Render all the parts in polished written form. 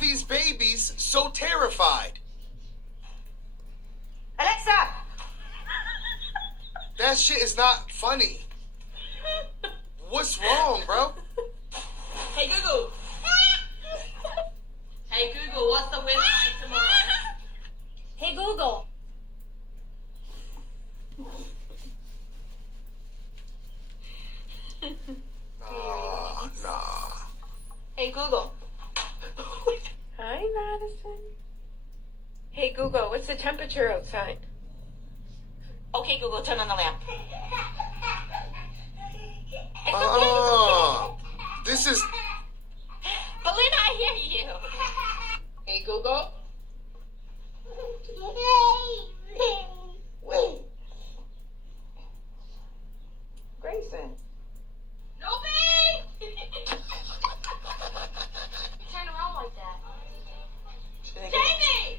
these babies so terrified? Alexa! That shit is not funny. What's wrong, bro? Hey Google! Hey Google, what's the weather like tomorrow? Hey Google! Nah. Hey Google. Hi Madison. Hey Google, what's the temperature outside? Okay Google, turn on the lamp. This is... Belinda, I hear you. Hey Google. Wait. Grayson. No, babe! Turn around like that. Jamie!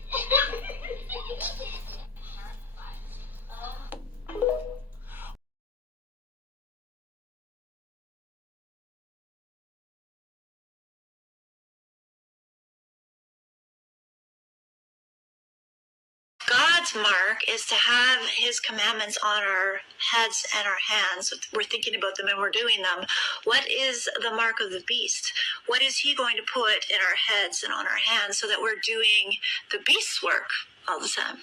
God's mark is to have his commandments on our heads and our hands. We're thinking about them and we're doing them. What is the mark of the beast? What is he going to put in our heads and on our hands so that we're doing the beast's work all the time?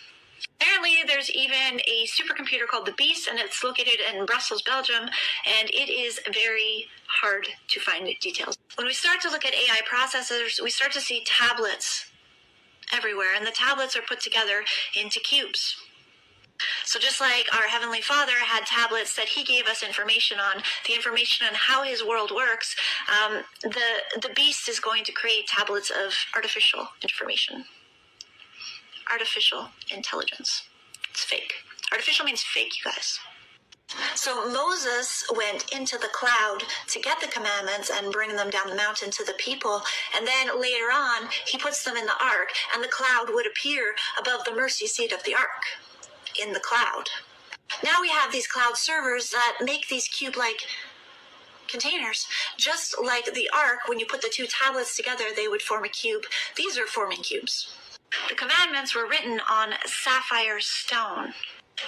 Apparently, there's even a supercomputer called the Beast, and it's located in Brussels, Belgium, and it is very hard to find details. When we start to look at AI processors, we start to see tablets everywhere, and the tablets are put together into cubes. So just like our Heavenly Father had tablets that he gave us information on, the information on how his world works, the beast is going to create tablets of artificial information. Artificial intelligence. It's fake. Artificial means fake, you guys. So Moses went into the cloud to get the commandments and bring them down the mountain to the people. And then later on, he puts them in the ark, and the cloud would appear above the mercy seat of the ark in the cloud. Now we have these cloud servers that make these cube-like containers. Just like the ark, when you put the two tablets together, they would form a cube. These are forming cubes. The commandments were written on sapphire stone.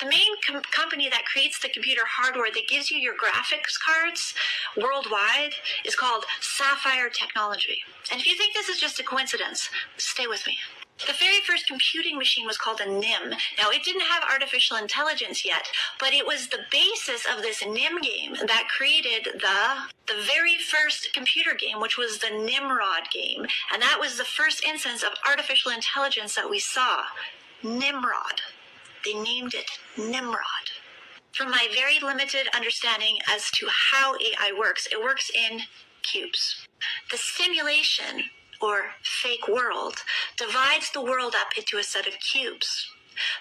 The main company that creates the computer hardware that gives you your graphics cards worldwide is called Sapphire Technology. And if you think this is just a coincidence, stay with me. The very first computing machine was called a NIM. Now, it didn't have artificial intelligence yet, but it was the basis of this NIM game that created the very first computer game, which was the Nimrod game. And that was the first instance of artificial intelligence that we saw. Nimrod. They named it Nimrod. From my very limited understanding as to how AI works, it works in cubes. The simulation, or fake world, divides the world up into a set of cubes.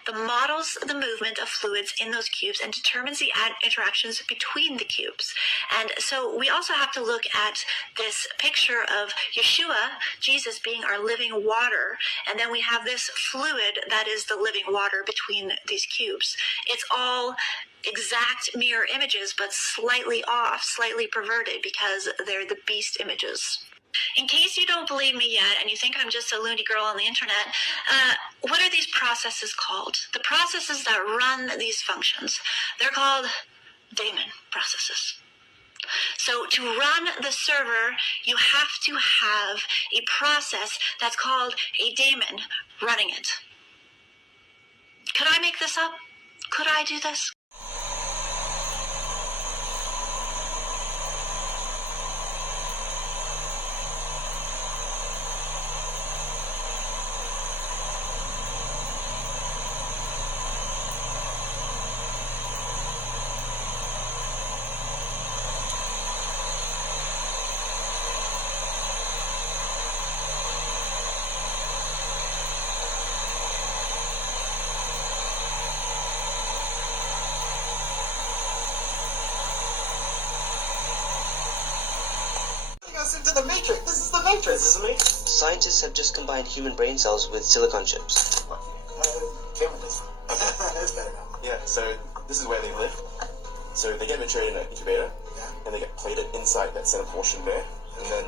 The models the movement of fluids in those cubes and determines the interactions between the cubes. And so we also have to look at this picture of Yeshua, Jesus, being our living water, and then we have this fluid that is the living water between these cubes. It's all exact mirror images, but slightly off, slightly perverted, because they're the beast images. In case you don't believe me yet and you think I'm just a loony girl on the internet, what are these processes called? The processes that run these functions, they're called daemon processes. So to run the server, you have to have a process that's called a daemon running it. Could I make this up? Could I do this? Into the Matrix. This is the Matrix. This is the Matrix. Scientists have just combined human brain cells with silicon chips. Cameron does. That's better now. Yeah, so this is where they live. So they get matured in an incubator, and they get plated inside that center portion there. And then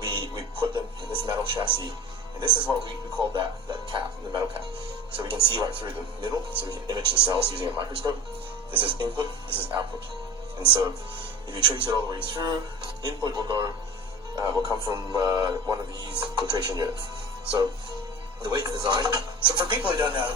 we put them in this metal chassis, And this is what we call that cap, the metal cap. So we can see right through the middle, so we can image the cells using a microscope. This is input, this is output. And so if you trace it all the way through, input will come from one of these filtration units. So the way it's designed. So for people who don't know,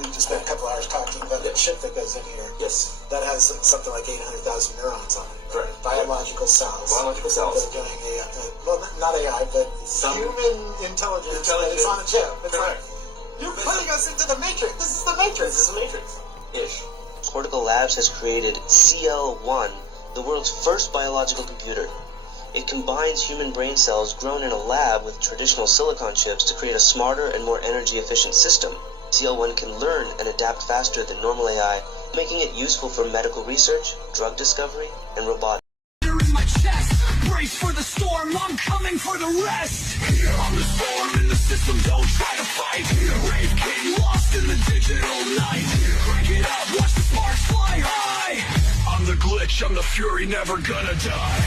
we just spent a couple hours talking about the chip that goes in here. Yes. That has something like 800,000 neurons on it. Correct. Biological cells. Biological cells. That are doing well, not AI, but human intelligence. But it's on a chip. It's correct. Like, you're putting us into the Matrix. This is the Matrix. This is the Matrix. Ish. Cortical Labs has created CL1, the world's first biological computer. It combines human brain cells grown in a lab with traditional silicon chips to create a smarter and more energy-efficient system. CL1 can learn and adapt faster than normal AI, making it useful for medical research, drug discovery, and robotics. In my chest, brace for the storm, I'm coming for the rest. Here on the storm in the system, don't try to fight. Brave king lost in the digital night. Crank it up, watch the sparks fly high. I'm the glitch, I'm the fury, never gonna die.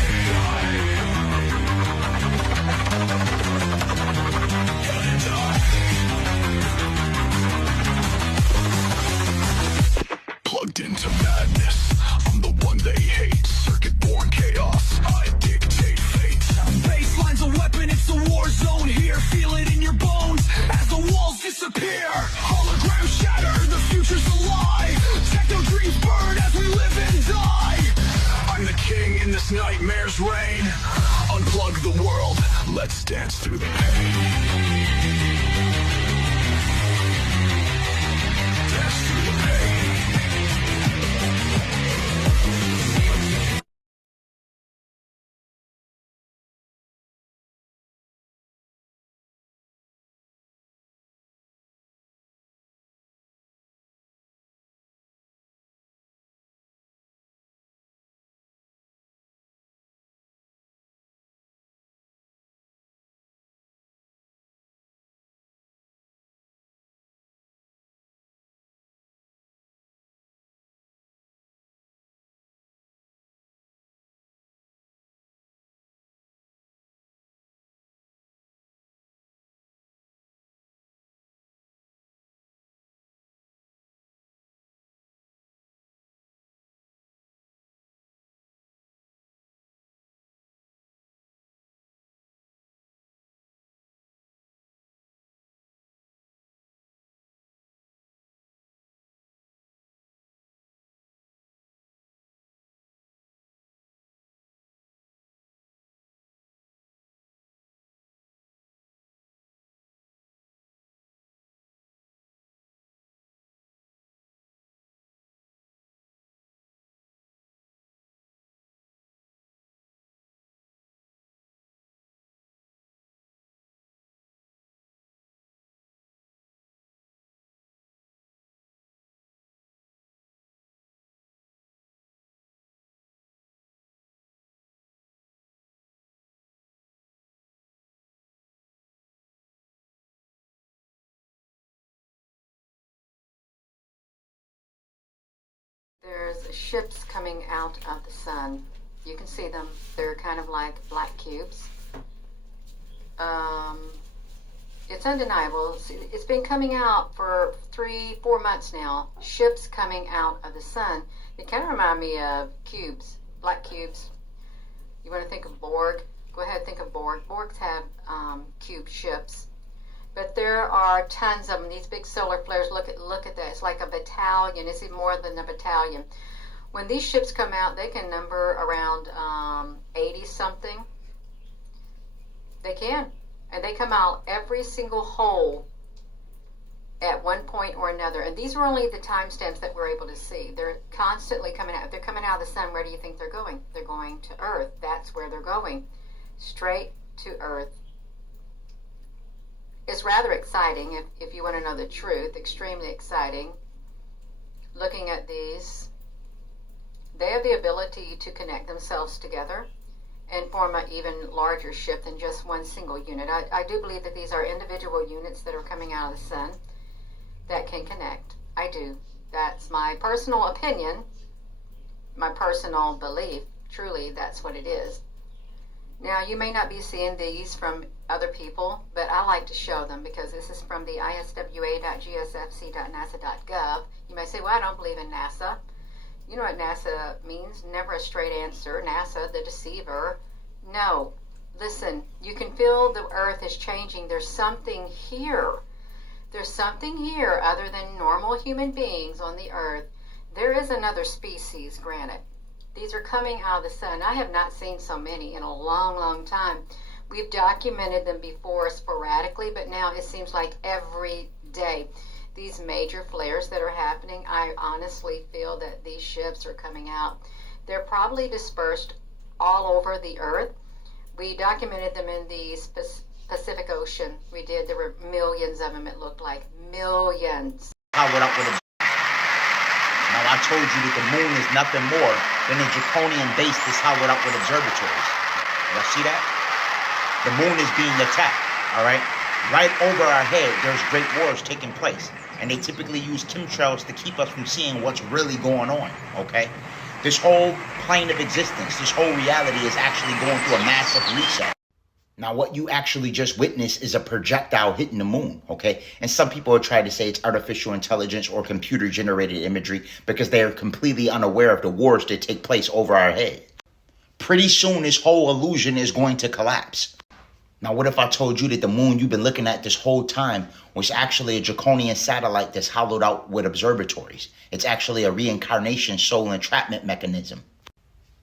Plugged into madness, I'm the one they hate. Circuit-born chaos, I dictate fate. Baseline's a weapon, it's a war zone here. Feel it in your bones as the walls disappear. Hologram shatter, the future's a lie. Techno dreams burn as we live and die. I'm the king in this nightmare's reign. Unplug the world, let's dance through the pain. Dance through the pain. There's ships coming out of the sun. You can see them. They're kind of like black cubes. It's undeniable. It's been coming out for 3-4 months now. Ships coming out of the sun. It kind of remind me of cubes, black cubes. You want to think of Borg? Go ahead, think of Borg. Borgs have cube ships. But there are tons of them. These big solar flares, look at that. It's like a battalion. It's even more than a battalion. When these ships come out, they can number around 80 something. They can. And they come out every single hole at one point or another. And these are only the timestamps that we're able to see. They're constantly coming out. If they're coming out of the sun, where do you think they're going? They're going to Earth. That's where they're going. Straight to Earth. It's rather exciting, if you want to know the truth, extremely exciting. Looking at these, they have the ability to connect themselves together and form an even larger ship than just one single unit. I do believe that these are individual units that are coming out of the sun that can connect. I do. That's my personal opinion, my personal belief. Truly, that's what it is. Now, you may not be seeing these from other people, but I like to show them because this is from the iswa.gsfc.nasa.gov. You may say, well, I don't believe in NASA. You know what NASA means? Never a straight answer. NASA, the deceiver. No. Listen, you can feel the Earth is changing. There's something here. There's something here other than normal human beings on the Earth. There is another species, granted. These are coming out of the sun. I have not seen so many in a long, long time. We've documented them before sporadically, but now it seems like every day. These major flares that are happening, I honestly feel that these ships are coming out. They're probably dispersed all over the Earth. We documented them in the Pacific Ocean. We did. There were millions of them, it looked like. Millions. Powered up with a... Now, I told you that the moon is nothing more than a draconian base that's hollowed out with observatories. Y'all see that? The moon is being attacked, all right? Right over our head, there's great wars taking place. And they typically use chemtrails to keep us from seeing what's really going on, okay? This whole plane of existence, this whole reality is actually going through a massive reset. Now, what you actually just witnessed is a projectile hitting the moon, okay? And some people have tried to say it's artificial intelligence or computer-generated imagery because they are completely unaware of the wars that take place over our head. Pretty soon, this whole illusion is going to collapse. Now, what if I told you that the moon you've been looking at this whole time was actually a draconian satellite that's hollowed out with observatories? It's actually a reincarnation soul entrapment mechanism.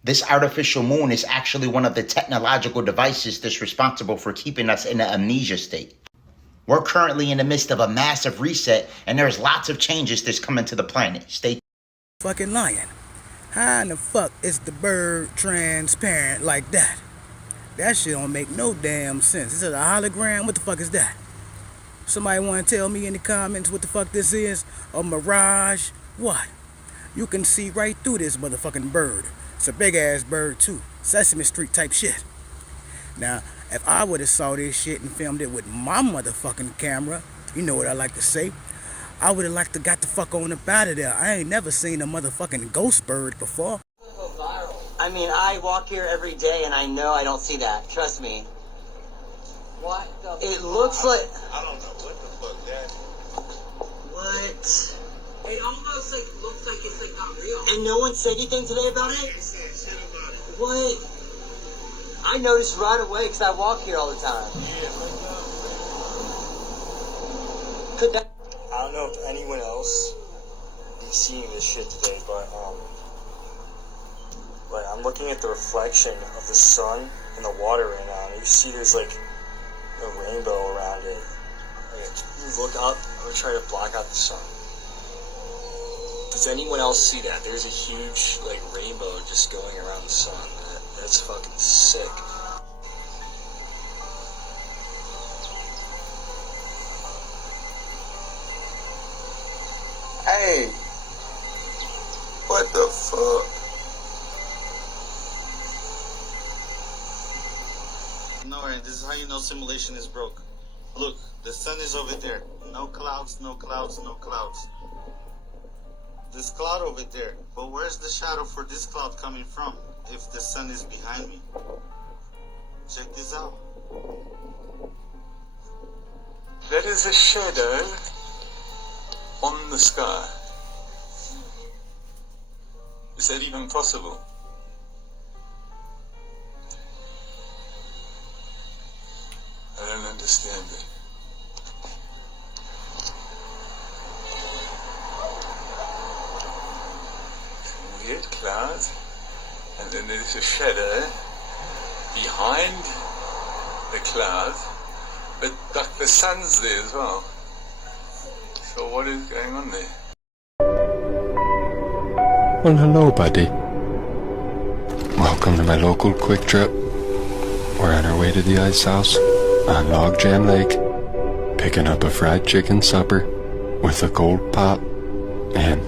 This artificial moon is actually one of the technological devices that's responsible for keeping us in an amnesia state. We're currently in the midst of a massive reset, and there's lots of changes that's coming to the planet. Stay fucking lying. How in the fuck is the bird transparent like that? That shit don't make no damn sense. Is it a hologram? What the fuck is that? Somebody want to tell me in the comments what the fuck this is? A mirage? What? You can see right through this motherfucking bird. It's a big ass bird too. Sesame Street type shit. Now, if I would have saw this shit and filmed it with my motherfucking camera, you know what I like to say, I would have liked to got the fuck on up out of there. I ain't never seen a motherfucking ghost bird before. I mean, I walk here every day and I know I don't see that. Trust me. What the It looks like... I don't know what the fuck that... What? It almost looks like it's not real. And no one said anything today about it? They said shit about it. What? I noticed right away because I walk here all the time. Yeah, Could that... I don't know if anyone else is seeing this shit today, but like I'm looking at the reflection of the sun in the water right now, and you see there's like a rainbow around it. Like, you look up, I'm gonna try to block out the sun. Does anyone else see that? There's a huge like rainbow just going around the sun. That's fucking sick. Hey, what the fuck? No, Aaron, this is how you know simulation is broke. Look, the sun is over there. No clouds, no clouds, no clouds. This cloud over there. But where's the shadow for this cloud coming from if the sun is behind me? Check this out. There is a shadow on the sky. Is that even possible? I don't understand it. Some weird cloud, and then there's a shadow behind the cloud, but like the sun's there as well. So what is going on there? Well, hello, buddy. Welcome to my local quick trip. We're on our way to the ice house on Logjam Lake, picking up a fried chicken supper with a cold pop and